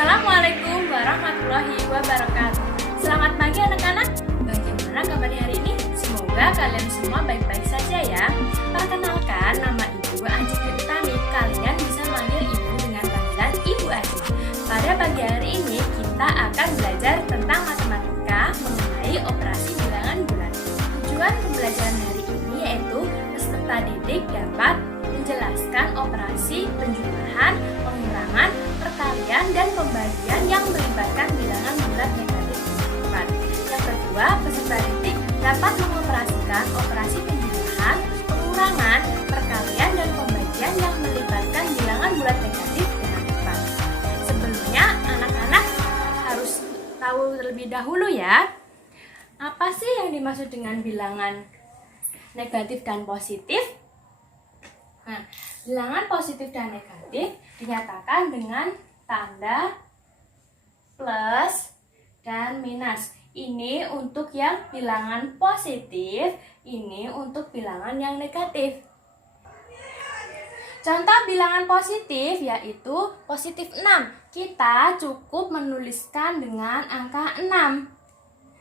Assalamualaikum warahmatullahi wabarakatuh. Selamat pagi anak-anak. Bagaimana kabarnya hari ini? Semoga kalian semua baik-baik saja ya. Perkenalkan, nama Ibu Aji Utami. Kalian bisa manggil Ibu dengan panggilan Ibu Aji. Pada pagi hari ini kita akan belajar tentang matematika mengenai operasi bilangan bulat. Tujuan pembelajaran hari ini yaitu peserta didik dapat menjelaskan operasi penjumlahan, pengurangan, perkalian, dan pembagian yang melibatkan bilangan bulat negatif dan 4. Yang kedua, peserta didik dapat mengoperasikan operasi penjumlahan, pengurangan, perkalian, dan pembagian yang melibatkan bilangan bulat negatif dengan 4. Sebelumnya, anak-anak harus tahu terlebih dahulu ya, apa sih yang dimaksud dengan bilangan negatif dan positif? Nah, bilangan positif dan negatif dinyatakan dengan tanda plus dan minus. Ini untuk yang bilangan positif, ini untuk bilangan yang negatif. Contoh bilangan positif yaitu positif 6. Kita cukup menuliskan dengan angka 6.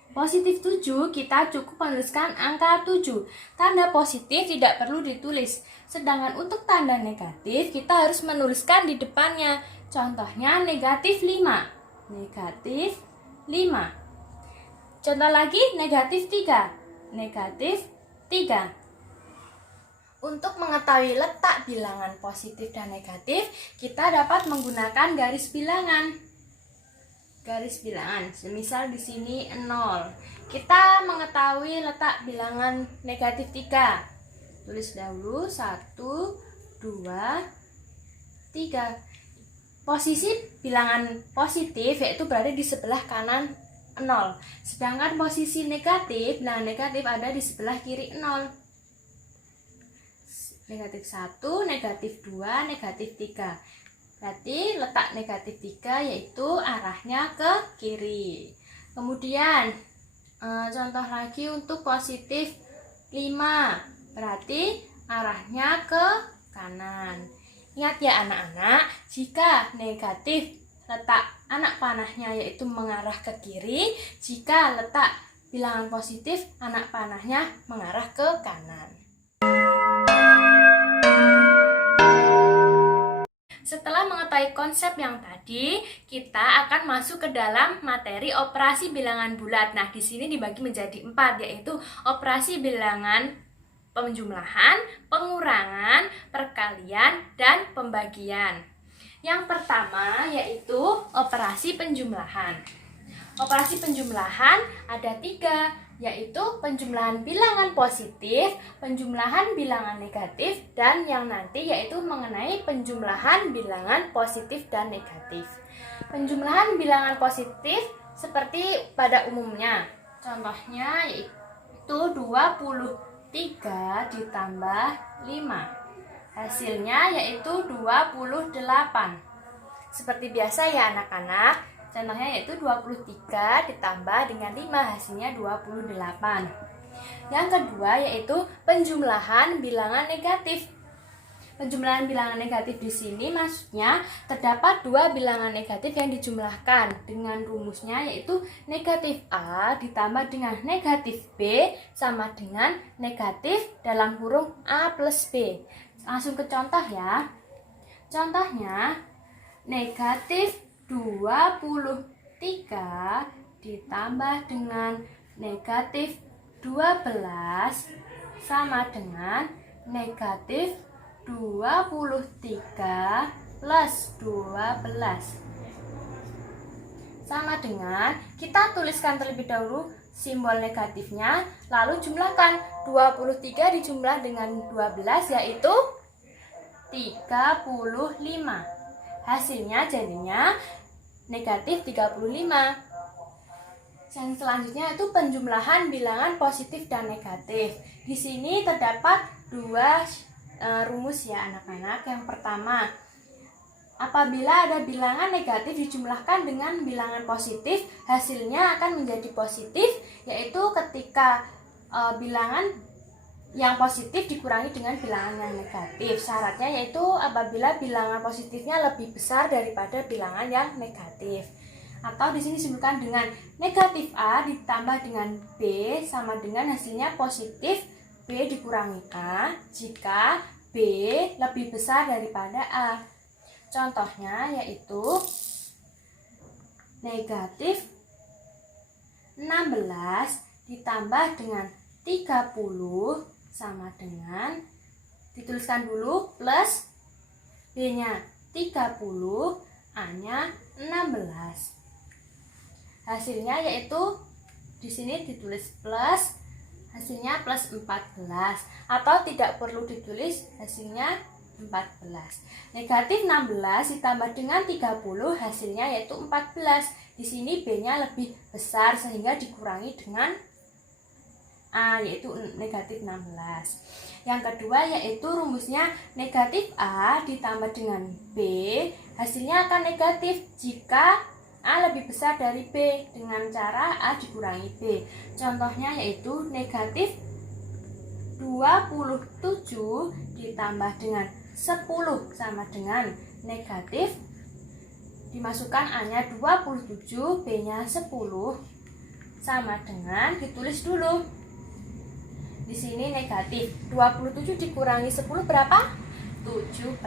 Positif 7, kita cukup menuliskan angka 7. Tanda positif tidak perlu ditulis. Sedangkan untuk tanda negatif, kita harus menuliskan di depannya. Contohnya negatif 5. Negatif 5. Contoh lagi negatif 3. Negatif 3. Untuk mengetahui letak bilangan positif dan negatif, kita dapat menggunakan garis bilangan. Garis bilangan, semisal di sini 0. Kita mengetahui letak bilangan negatif 3. Tulis dahulu 1, 2, 3. Posisi bilangan positif yaitu berada di sebelah kanan 0. Sedangkan posisi negatif, bilangan negatif ada di sebelah kiri 0. Negatif 1, negatif 2, negatif 3. Berarti letak negatif 3 yaitu arahnya ke kiri. Kemudian contoh lagi untuk positif 5. Berarti arahnya ke kanan. Ingat ya anak-anak, jika negatif letak anak panahnya yaitu mengarah ke kiri, jika letak bilangan positif anak panahnya mengarah ke kanan. Setelah mengetahui konsep yang tadi, kita akan masuk ke dalam materi operasi bilangan bulat. Nah, di sini dibagi menjadi 4, yaitu operasi bilangan penjumlahan, pengurangan, perkalian, dan pembagian. Yang pertama yaitu operasi penjumlahan. Operasi penjumlahan ada 3, yaitu penjumlahan bilangan positif, penjumlahan bilangan negatif, dan yang nanti yaitu mengenai penjumlahan bilangan positif dan negatif. Penjumlahan bilangan positif seperti pada umumnya. Contohnya yaitu 23 ditambah 5. Hasilnya yaitu 28. Seperti biasa ya anak-anak. Contohnya yaitu 23 ditambah dengan 5, hasilnya 28. Yang kedua yaitu penjumlahan bilangan negatif. Penjumlahan bilangan negatif di sini maksudnya terdapat 2 bilangan negatif yang dijumlahkan dengan rumusnya yaitu negatif A ditambah dengan negatif B sama dengan negatif dalam kurung A plus B. Langsung ke contoh ya. Contohnya negatif 23 ditambah dengan negatif 12 sama dengan negatif 23 plus 12. Sama dengan, kita tuliskan terlebih dahulu simbol negatifnya, lalu jumlahkan 23 dijumlah dengan 12 yaitu 35. Hasilnya jadinya negatif 35. Yang selanjutnya itu penjumlahan bilangan positif dan negatif. Di sini terdapat 2 rumus ya anak-anak. Yang pertama, apabila ada bilangan negatif dijumlahkan dengan bilangan positif, hasilnya akan menjadi positif, yaitu ketika bilangan yang positif dikurangi dengan bilangan yang negatif. Syaratnya yaitu apabila bilangan positifnya lebih besar daripada bilangan yang negatif. Atau di sini disebutkan dengan negatif A ditambah dengan B sama dengan hasilnya positif B dikurangi A jika B lebih besar daripada A. Contohnya yaitu negatif 16 ditambah dengan 30 sama dengan, dituliskan dulu, plus B-nya 30, A-nya 16. Hasilnya yaitu di sini ditulis plus, hasilnya plus 14, atau tidak perlu ditulis, hasilnya 14. Negatif 16 ditambah dengan 30, hasilnya yaitu 14. Di sini B-nya lebih besar sehingga dikurangi dengan A, yaitu negatif 16. Yang kedua yaitu rumusnya negatif A ditambah dengan B, hasilnya akan negatif jika A lebih besar dari B dengan cara A dikurangi B. Contohnya yaitu negatif 27 ditambah dengan 10 sama dengan negatif, dimasukkan A-nya 27, B-nya 10 sama dengan, ditulis dulu. Di sini negatif 27 dikurangi 10 berapa? 17.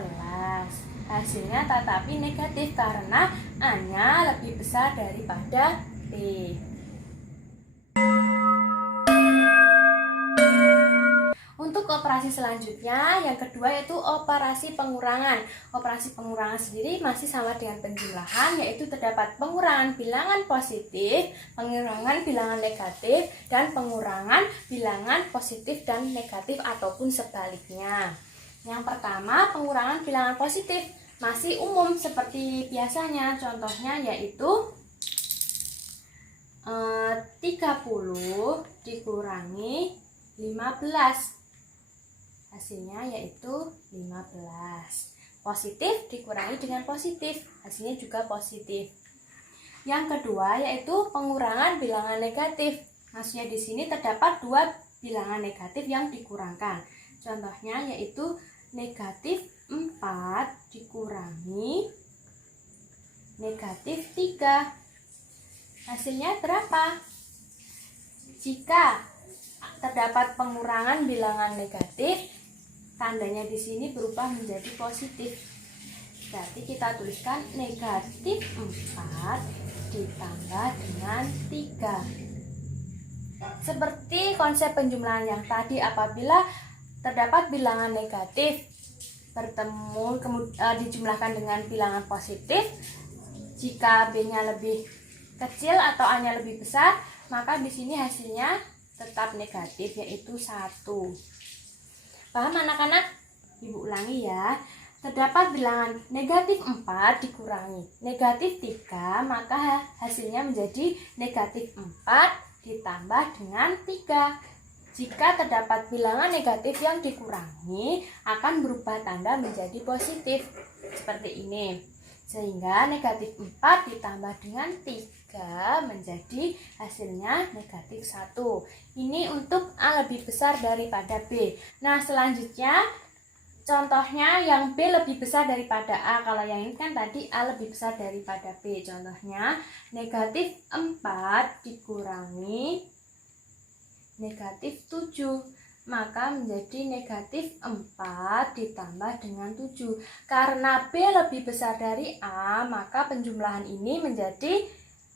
Hasilnya tetapi negatif karena A-nya lebih besar daripada B. Untuk operasi selanjutnya, yang kedua yaitu operasi pengurangan. Operasi pengurangan sendiri masih sama dengan penjumlahan, yaitu terdapat pengurangan bilangan positif, pengurangan bilangan negatif, dan pengurangan bilangan positif dan negatif ataupun sebaliknya. Yang pertama, pengurangan bilangan positif masih umum seperti biasanya. Contohnya yaitu 30 dikurangi 15. Hasilnya yaitu 15. Positif dikurangi dengan positif, hasilnya juga positif. Yang kedua yaitu pengurangan bilangan negatif. Maksudnya di sini terdapat dua bilangan negatif yang dikurangkan. Contohnya yaitu negatif 4 dikurangi negatif 3. Hasilnya berapa? Jika terdapat pengurangan bilangan negatif, tandanya di sini berubah menjadi positif. Berarti kita tuliskan negatif 4 ditambah dengan 3. Seperti konsep penjumlahan yang tadi, apabila terdapat bilangan negatif bertemu dijumlahkan dengan bilangan positif, jika B-nya lebih kecil atau A-nya lebih besar, maka di sini hasilnya tetap negatif, yaitu 1. Paham anak-anak? Ibu ulangi ya. Terdapat bilangan negatif 4 dikurangi negatif 3, maka hasilnya menjadi negatif 4 ditambah dengan 3. Jika terdapat bilangan negatif yang dikurangi, akan berubah tanda menjadi positif. Seperti ini. Sehingga negatif 4 ditambah dengan 3 menjadi hasilnya negatif 1. Ini untuk A lebih besar daripada B. Nah, selanjutnya contohnya yang B lebih besar daripada A. Kalau yang ini kan tadi A lebih besar daripada B. Contohnya negatif 4 dikurangi negatif 7, maka menjadi negatif 4 ditambah dengan 7. Karena B lebih besar dari A, maka penjumlahan ini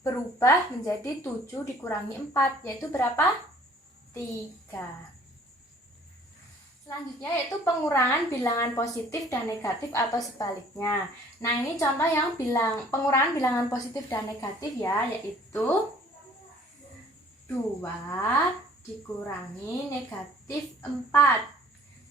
berubah menjadi 7 dikurangi 4, yaitu berapa? 3. Selanjutnya yaitu pengurangan bilangan positif dan negatif atau sebaliknya. Nah, ini contoh yang pengurangan bilangan positif dan negatif ya, yaitu 2 dikurangi negatif 4.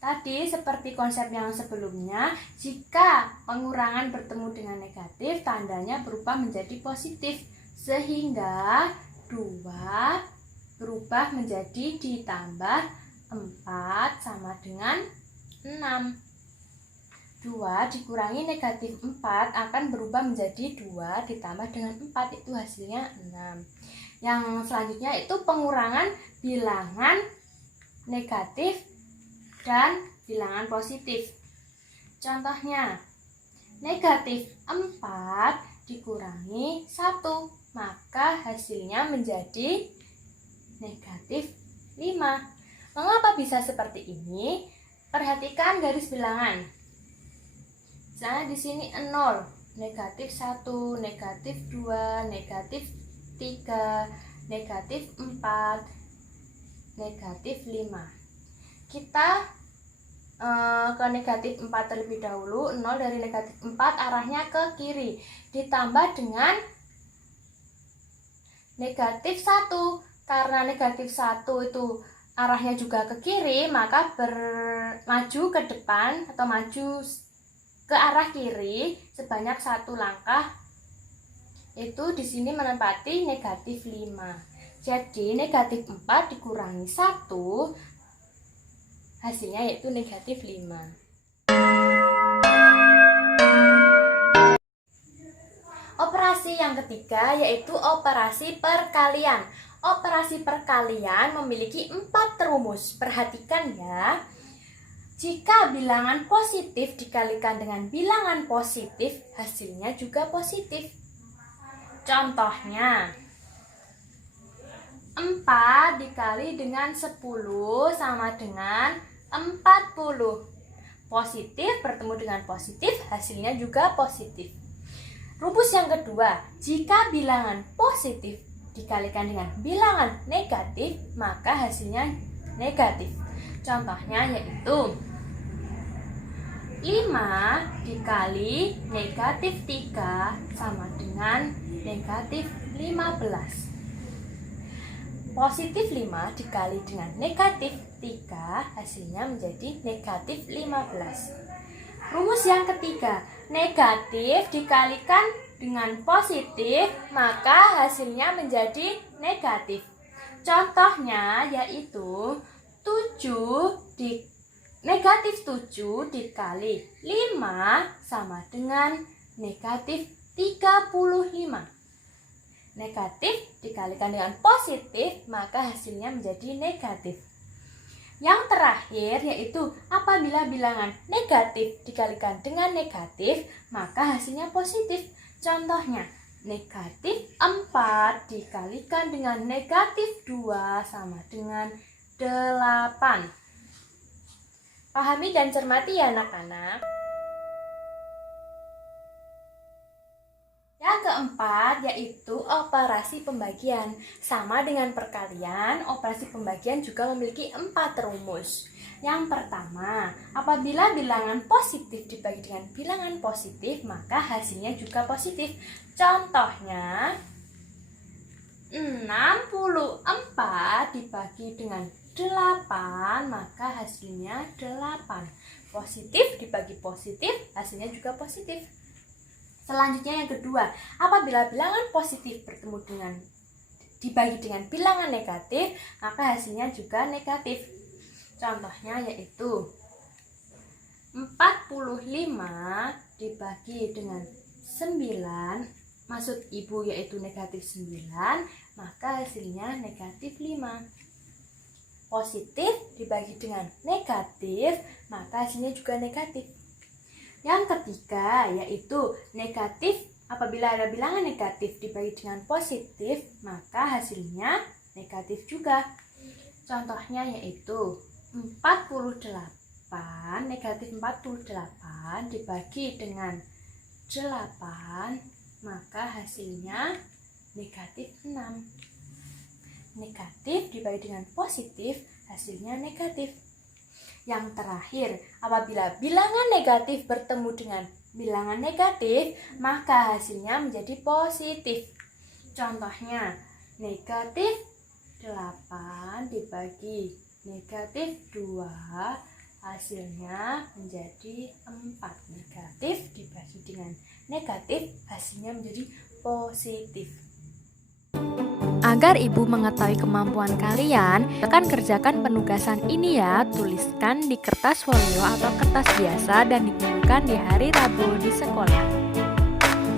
Tadi seperti konsep yang sebelumnya, jika pengurangan bertemu dengan negatif, tandanya berubah menjadi positif. Sehingga 2 berubah menjadi ditambah 4 sama dengan 6. 2 dikurangi negatif 4 akan berubah menjadi 2 ditambah dengan 4, itu hasilnya 6. Yang selanjutnya itu pengurangan bilangan negatif dan bilangan positif. Contohnya, negatif 4 dikurangi 1, maka hasilnya menjadi negatif 5. Mengapa bisa seperti ini? Perhatikan garis bilangan. Misalnya di sini 0, negatif 1, negatif 2, negatif 3, negatif 4, negatif 5. Kita ke negatif 4 terlebih dahulu. 0 dari negatif 4 arahnya ke kiri, ditambah dengan negatif 1. Karena negatif 1 itu arahnya juga ke kiri, maka maju ke depan atau maju ke arah kiri sebanyak 1 langkah. Itu di sini menempati negatif 5. Jadi negatif 4 dikurangi 1, hasilnya yaitu negatif 5. Operasi yang ketiga yaitu operasi perkalian. Operasi perkalian memiliki 4 rumus. Perhatikan ya. Jika bilangan positif dikalikan dengan bilangan positif, hasilnya juga positif. Contohnya, 4 dikali dengan 10 sama dengan 40. Positif bertemu dengan positif, hasilnya juga positif. Rumus yang kedua, jika bilangan positif dikalikan dengan bilangan negatif, maka hasilnya negatif. Contohnya yaitu 5 dikali negatif 3 sama dengan negatif 15. Positif 5 dikali dengan negatif 3, hasilnya menjadi negatif 15. Rumus yang ketiga, negatif dikalikan dengan positif, maka hasilnya menjadi negatif. Contohnya yaitu negatif 7 dikali 5 sama dengan negatif 35. Negatif dikalikan dengan positif, maka hasilnya menjadi negatif. Yang terakhir yaitu apabila bilangan negatif dikalikan dengan negatif, maka hasilnya positif. Contohnya, negatif 4 dikalikan dengan negatif 2 sama dengan 8. Pahami dan cermati ya anak-anak. Yang keempat yaitu operasi pembagian. Sama dengan perkalian, operasi pembagian juga memiliki 4 rumus. Yang pertama, apabila bilangan positif dibagi dengan bilangan positif, maka hasilnya juga positif. Contohnya, 64 dibagi dengan 8, maka hasilnya 8. Positif dibagi positif, hasilnya juga positif. Selanjutnya yang kedua, apabila bilangan positif dibagi dengan bilangan negatif, maka hasilnya juga negatif. Contohnya yaitu 45 dibagi dengan 9, maksud ibu yaitu negatif 9, maka hasilnya negatif 5. Positif dibagi dengan negatif, maka hasilnya juga negatif. Yang ketiga yaitu negatif, apabila ada bilangan negatif dibagi dengan positif, maka hasilnya negatif juga. Contohnya yaitu 48, negatif 48 dibagi dengan 8, maka hasilnya negatif 6. Negatif dibagi dengan positif, hasilnya negatif. Yang terakhir, apabila bilangan negatif bertemu dengan bilangan negatif, maka hasilnya menjadi positif. Contohnya, negatif 8 dibagi negatif 2, hasilnya menjadi 4. Negatif dibagi dengan negatif, hasilnya menjadi positif. Agar ibu mengetahui kemampuan kalian, akan kerjakan penugasan ini ya. Tuliskan di kertas folio atau kertas biasa dan dikumpulkan di hari Rabu di sekolah.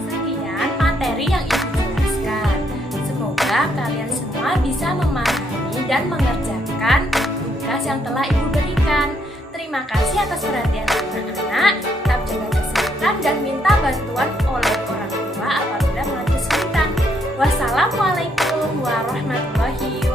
Sekian materi yang ibu jelaskan. Semoga kalian semua bisa memahami dan mengerjakan tugas yang telah ibu berikan. Terima Terima kasih atas perhatian anak-anak. Tetap jaga kesehatan dan minta bantuan oleh orang tua apabila mengalami kesulitan. Wassalamualaikum warahmatullahi wabarakatuh.